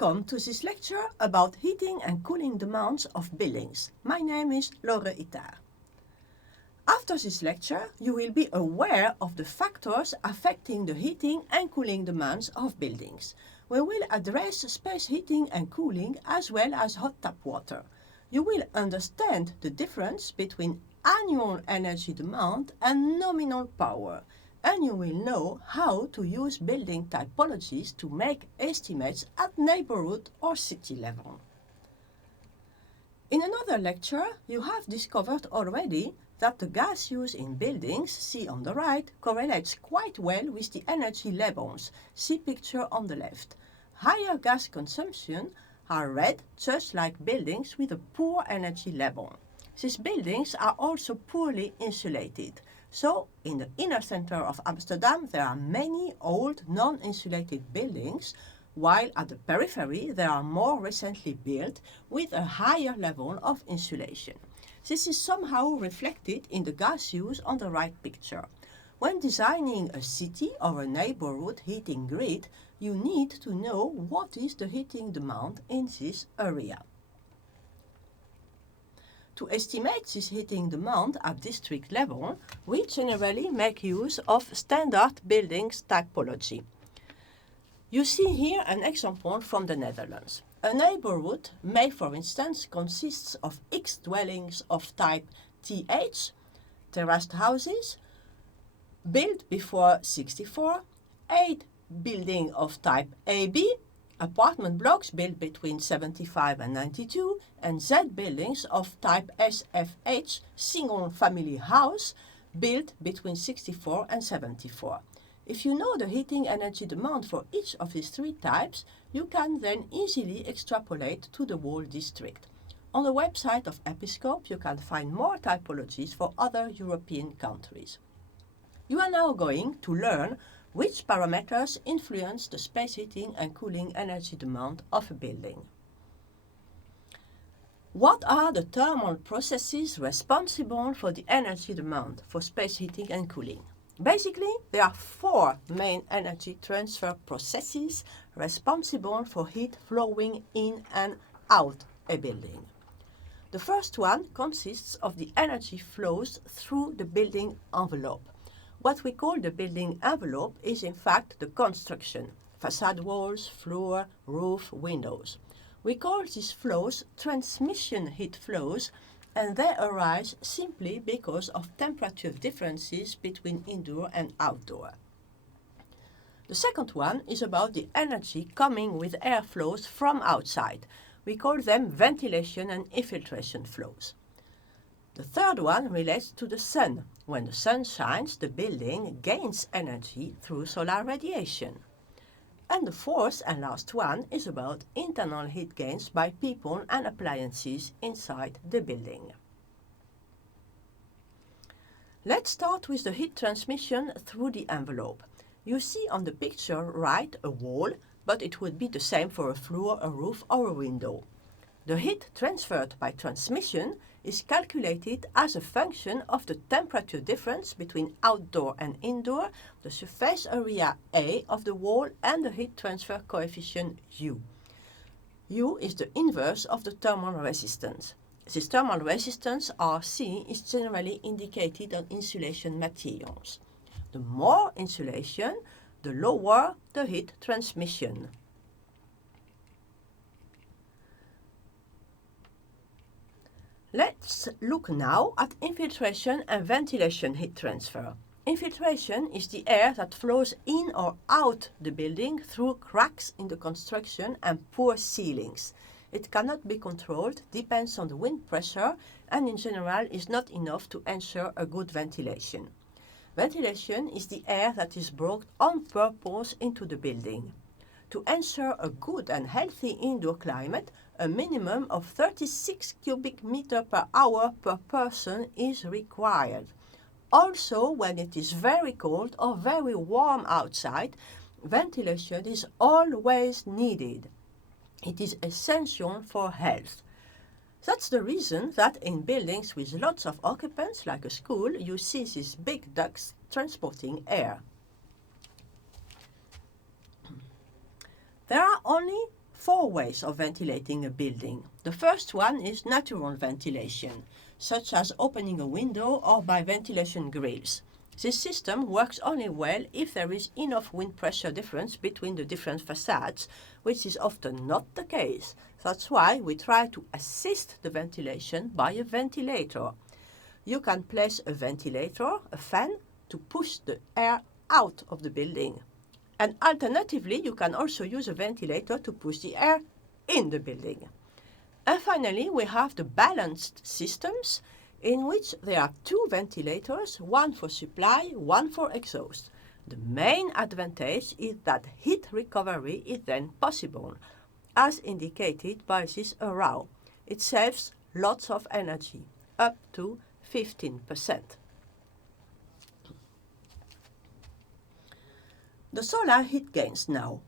Welcome to this lecture about heating and cooling demands of buildings. My name is Laure Itard. After this lecture, you will be aware of the factors affecting the heating and cooling demands of buildings. We will address space heating and cooling as well as hot tap water. You will understand the difference between annual energy demand and nominal power, and you will know how to use building typologies to make estimates at neighborhood or city level. In another lecture, you have discovered already that the gas use in buildings, see on the right, correlates quite well with the energy levels, see picture on the left. Higher gas consumption are red, just like buildings with a poor energy level. These buildings are also poorly insulated. So, in the inner center of Amsterdam, there are many old non-insulated buildings, while at the periphery there are more recently built with a higher level of insulation. This is somehow reflected in the gas use on the right picture. When designing a city or a neighborhood heating grid, you need to know what is the heating demand in this area. To estimate this heating demand at district level, we generally make use of standard buildings typology. You see here an example from the Netherlands. A neighborhood may, for instance, consist of X dwellings of type TH, terraced houses, built before 64, 8 buildings of type AB, apartment blocks built between 75 and 92, and Z buildings of type SFH, single family house, built between 64 and 74. If you know the heating energy demand for each of these three types, you can then easily extrapolate to the whole district. On the website of Episcope, you can find more typologies for other European countries. You are now going to learn which parameters influence the space heating and cooling energy demand of a building. What are the thermal processes responsible for the energy demand for space heating and cooling? Basically, there are four main energy transfer processes responsible for heat flowing in and out a building. The first one consists of the energy flows through the building envelope. What we call the building envelope is in fact the construction, facade walls, floor, roof, windows. We call these flows transmission heat flows, and they arise simply because of temperature differences between indoor and outdoor. The second one is about the energy coming with air flows from outside. We call them ventilation and infiltration flows. The third one relates to the sun. When the sun shines, the building gains energy through solar radiation. And the fourth and last one is about internal heat gains by people and appliances inside the building. Let's start with the heat transmission through the envelope. You see on the picture right a wall, but it would be the same for a floor, a roof or a window. The heat transferred by transmission is calculated as a function of the temperature difference between outdoor and indoor, the surface area A of the wall, and the heat transfer coefficient U. U is the inverse of the thermal resistance. This thermal resistance, RC, is generally indicated on insulation materials. The more insulation, the lower the heat transmission. Let's look now at infiltration and ventilation heat transfer. Infiltration is the air that flows in or out the building through cracks in the construction and poor ceilings. It cannot be controlled, depends on the wind pressure, and in general is not enough to ensure a good ventilation. Ventilation is the air that is brought on purpose into the building. To ensure a good and healthy indoor climate, a minimum of 36 cubic meters per hour per person is required. Also, when it is very cold or very warm outside, ventilation is always needed. It is essential for health. That's the reason that in buildings with lots of occupants, like a school, you see these big ducts transporting air. There are only 4 ways of ventilating a building. The first one is natural ventilation, such as opening a window or by ventilation grills. This system works only well if there is enough wind pressure difference between the different facades, which is often not the case. That's why we try to assist the ventilation by a ventilator. You can place a ventilator, a fan, to push the air out of the building. And alternatively, you can also use a ventilator to push the air in the building. And finally, we have the balanced systems, in which there are 2 ventilators, one for supply, one for exhaust. The main advantage is that heat recovery is then possible, as indicated by this arrow. It saves lots of energy, up to 15%. The solar heat gains now.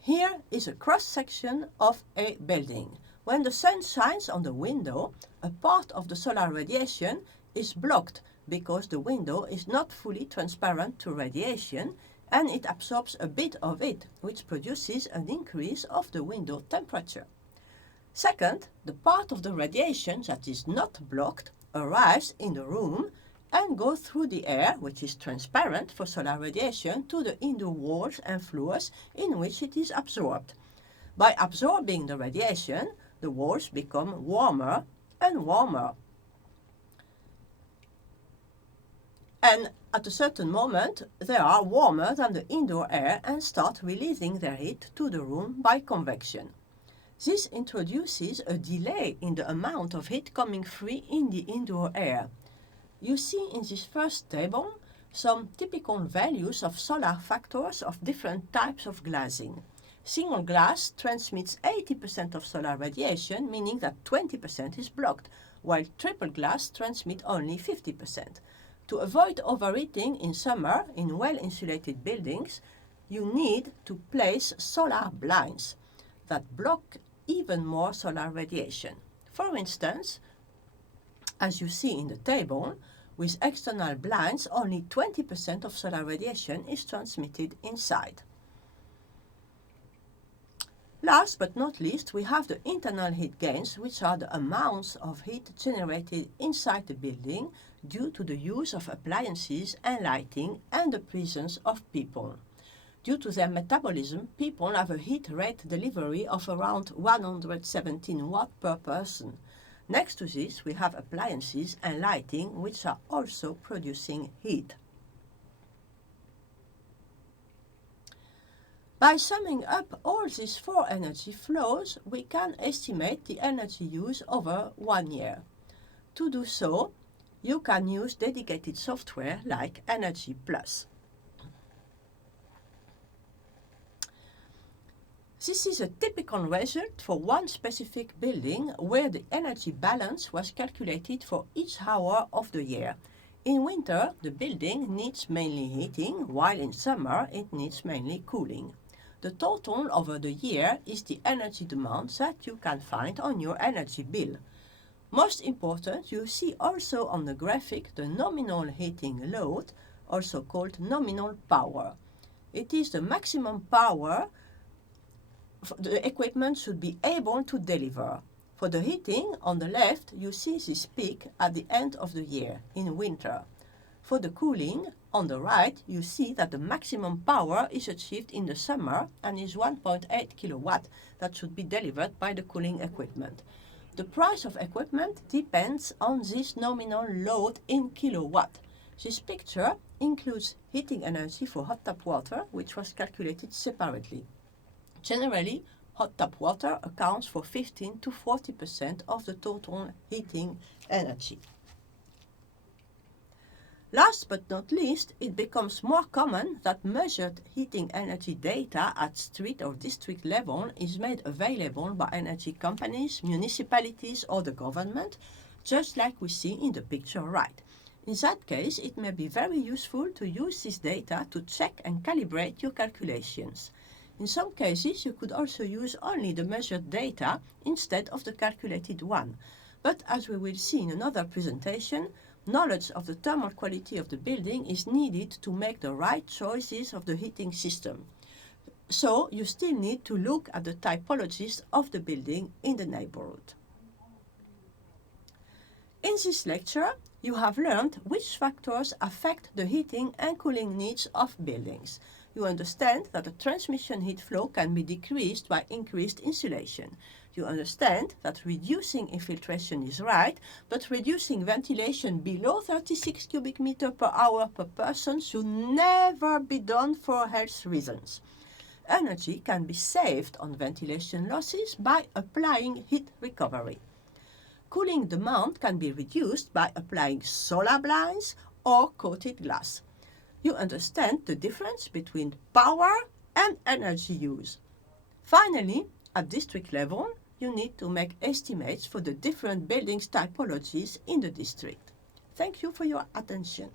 Here is a cross-section of a building. When the sun shines on the window, a part of the solar radiation is blocked because the window is not fully transparent to radiation and it absorbs a bit of it, which produces an increase of the window temperature. Second, the part of the radiation that is not blocked arrives in the room and goes through the air, which is transparent for solar radiation, to the indoor walls and floors in which it is absorbed. By absorbing the radiation, the walls become warmer and warmer. And at a certain moment, they are warmer than the indoor air and start releasing their heat to the room by convection. This introduces a delay in the amount of heat coming free in the indoor air. You see in this first table some typical values of solar factors of different types of glazing. Single glass transmits 80% of solar radiation, meaning that 20% is blocked, while triple glass transmits only 50%. To avoid overheating in summer in well-insulated buildings, you need to place solar blinds that block even more solar radiation. For instance, as you see in the table, with external blinds, only 20% of solar radiation is transmitted inside. Last but not least, we have the internal heat gains, which are the amounts of heat generated inside the building due to the use of appliances and lighting and the presence of people. Due to their metabolism, people have a heat rate delivery of around 117 watts per person. Next to this, we have appliances and lighting, which are also producing heat. By summing up all these 4 energy flows, we can estimate the energy use over 1 year. To do so, you can use dedicated software like Energy Plus. This is a typical result for one specific building where the energy balance was calculated for each hour of the year. In winter, the building needs mainly heating, while in summer it needs mainly cooling. The total over the year is the energy demand that you can find on your energy bill. Most important, you see also on the graphic the nominal heating load, also called nominal power. It is the maximum power the equipment should be able to deliver. For the heating, on the left, you see this peak at the end of the year, in winter. For the cooling, on the right, you see that the maximum power is achieved in the summer and is 1.8 kilowatt that should be delivered by the cooling equipment. The price of equipment depends on this nominal load in kilowatt. This picture includes heating energy for hot tap water, which was calculated separately. Generally, hot tap water accounts for 15 to 40% of the total heating energy. Last but not least, it becomes more common that measured heating energy data at street or district level is made available by energy companies, municipalities or the government, just like we see in the picture right. In that case, it may be very useful to use this data to check and calibrate your calculations. In some cases, you could also use only the measured data instead of the calculated one. But as we will see in another presentation, knowledge of the thermal quality of the building is needed to make the right choices of the heating system. So you still need to look at the typologies of the building in the neighborhood. In this lecture, you have learned which factors affect the heating and cooling needs of buildings. You understand that the transmission heat flow can be decreased by increased insulation. You understand that reducing infiltration is right, but reducing ventilation below 36 cubic meters per hour per person should never be done for health reasons. Energy can be saved on ventilation losses by applying heat recovery. Cooling demand can be reduced by applying solar blinds or coated glass. You understand the difference between power and energy use. Finally, at district level, you need to make estimates for the different buildings typologies in the district. Thank you for your attention.